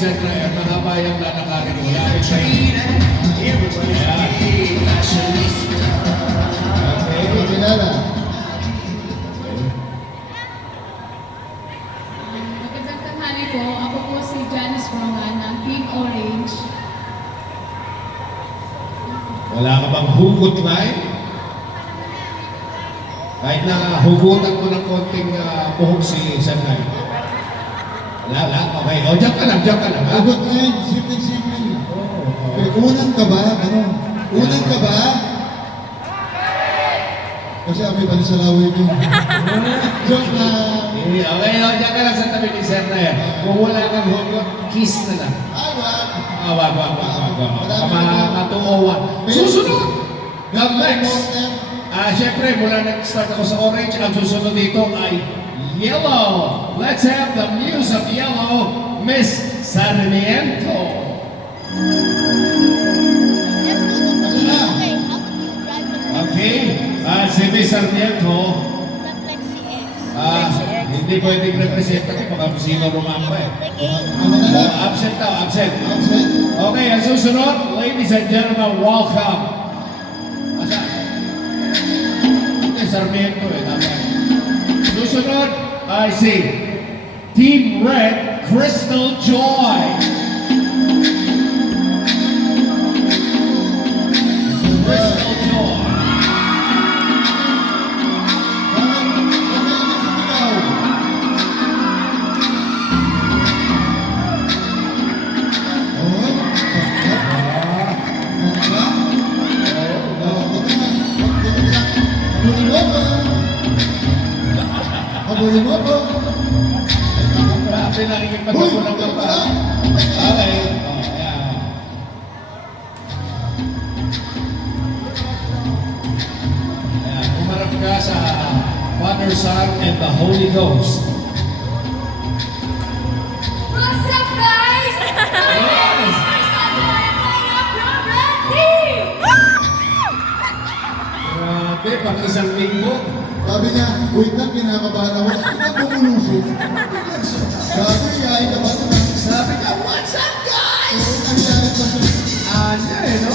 Sandra, mahaba yung lalakarin mo. Lapit siya. Okay, kilala. Magandang tanghali po. Ako po si Janice Roman ng Team Orange. Wala ka bang hugot line? Kahit na hugutan ko ng konting buhok si Sandra. Wala. Okay. O, diyan ka lang, ha? Hugot na yun, simple. Okay, unang ka ba? Ano? Unang ka ba? Kasi amoy pa sa laway ko. Joke lang. Okay, o, diyan ka lang sa tabi ni Sandra. Kung wala kang hugot, kiss na lang. Ay, wag. Wag. Kamatuowan. Susunod! The next. Siyempre, mula nag-start ako sa orange, ang susunod dito ay yellow. Let's have the muse of yellow, Miss Sarmiento. Kasi na. Okay, si Miss Sarmiento, hindi pwedeng representa ko, baka sino rumamba eh. Ano na lang? Absent daw, absent. Absent. Okay, ang susunod, ladies and gentlemen, welcome. Asa? Hindi, Sarmiento eh, tama. Susunod, I see Team Red, Crystal Joy. Crystal Joy. Habulin mo po. Grabe, nakikipagpagulang ka pa. Okay. Oh, yeah. Ayan, umarap ka sa Father, Son, and the Holy Ghost. What's up, guys? Yes! Grabe, pang isang linggo. Sabi niya, wait lang, kinakabahan ako. Bakit ka bumulusok? Sabi, yain ka ba? Sabi niya, what's up, guys? Nangyari pa siya. No?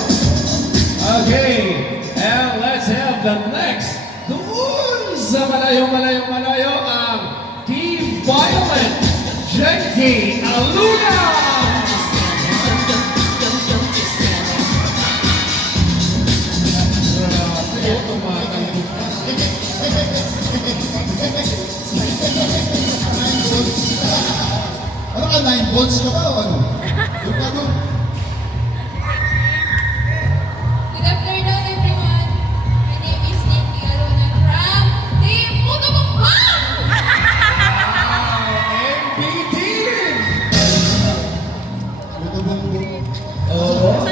Okay, and let's have the next. Doon sa malayo, ang Team Violet, Jenky Aluna! Grabe, tumatangkot ka. Ano ka, 9 volts ka ba o ano? Yung ka doon? Good afternoon, everyone. My name is Nikki Aluna from Team Puto Bukbang! MPT! Ito bang Oo.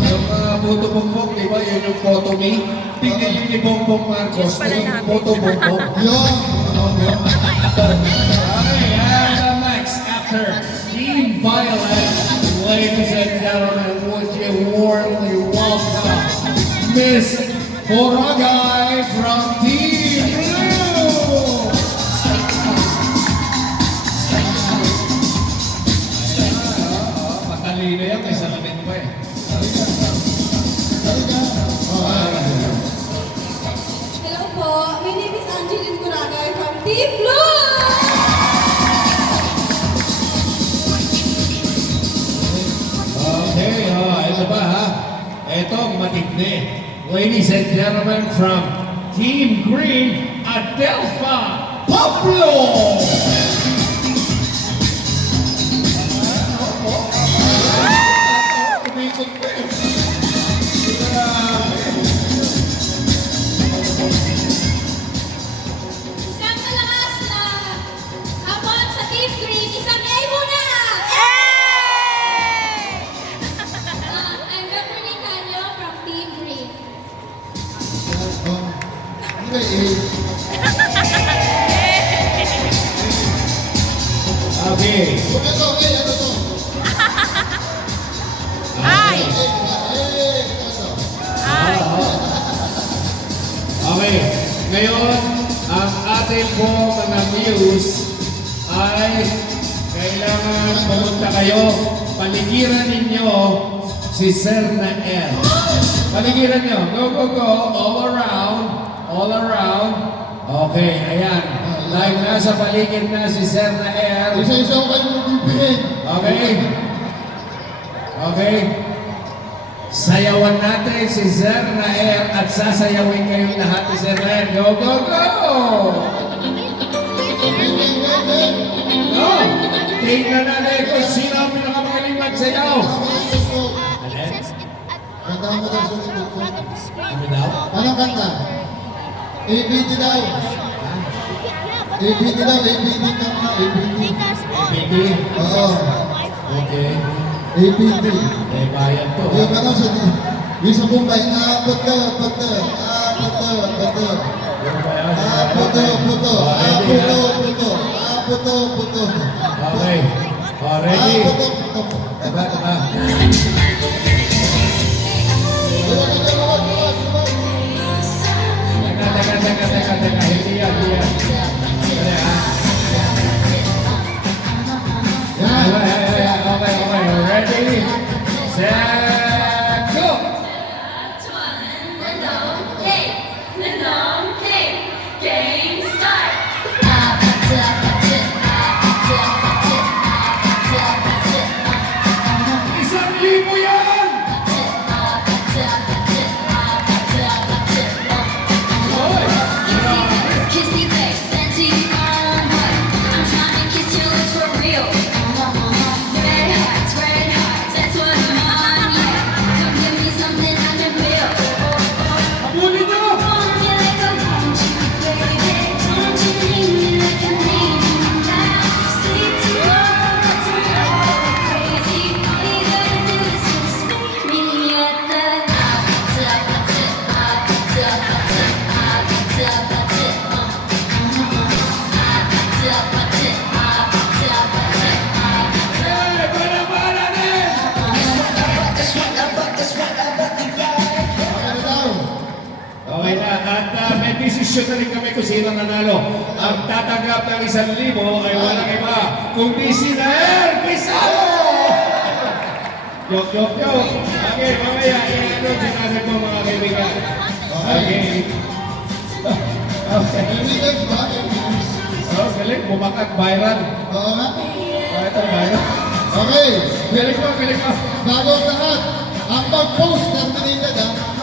Yung mga Puto Bongbong, di ba? Yun yung photo me. Tingnan yun ni Bongbong Marcos. Yung photo Bongbong. Yun! Okay, and the next after Team Violet, ladies and gentlemen, would you warmly welcome Miss Boragay from Team Blue? Matalino yan, may salamin pa eh. Hello po, my name is Angeline Boragay from Team Blue! Okay, ito ba ha? Ito ang matindi. Ladies and gentlemen from Team Green, Adelpha Pablo! Umikot pa eh. Grabe. Isang malakas na hamon sa Team Green, isang A muna! I'm Beverly Canyo from Team Green. Okay. Ito to. Ay! Okay. Ngayon, ang ating po mga muse ay kay kailangan pumunta kayo. Paligiran ninyo si Sir Nael. Paligiran nyo. Go, go, go. All around. All around. Okay, ayan. Like nasa paligid na si Sir Nael. Isa-isa ko kayo magbibihin. Okay. Okay. Sayawan natin si Sir Nael at sasayawin kayong lahat ni Sir Nael. Go, go, go! Go! Tingnan natin kung sino ang pinakamagaling magsayaw. Alin? Kanta mo daw sa likod ko. Ano daw? Anong kanta? ABT daw. ABT daw, ABT kanta, ABT. ABT? Oo. Okay. ABT. Eh, bayan to. Yung ano sa yung sa Mumbai, puto, puto, puto, puto. Ano ba yan? Puto, puto, Ready, ha? puto, puto, puto, puto. Okay. Oh, ready? Puto, puto. Diba, diba? Teka. Hindi yan. Dali, ha? Okay. Ready? Set, go! Game start! Isang libo yan! Kissy face, sent to you on what? I'm trying to kiss your lips for real. Red hearts, that's what I'm on, yeah. Come give me something I can feel. Habulin nyo! Want you like I want you, baby. Don't you need me like I need you now? Sleep tomorrow, but tomorrow crazy. All you gotta do is just meet me at the Eh, para din! Ano daw? Okay na, at may desisyon na rin kami kung sino nanalo. Ang tatanggap ng 1,000 ay walang iba, kundi si Nael Pizarro! Joke. Okay, mamaya, i-ano sinabi ko mga kaibigan. Okay. Okay. Evidence ba? Evidence. Oh, galing, bumakat, viral. Oo nga. Oh, ito, viral. Okay. Galing ko. Bago ang lahat, ang mag-post ng Trinidad,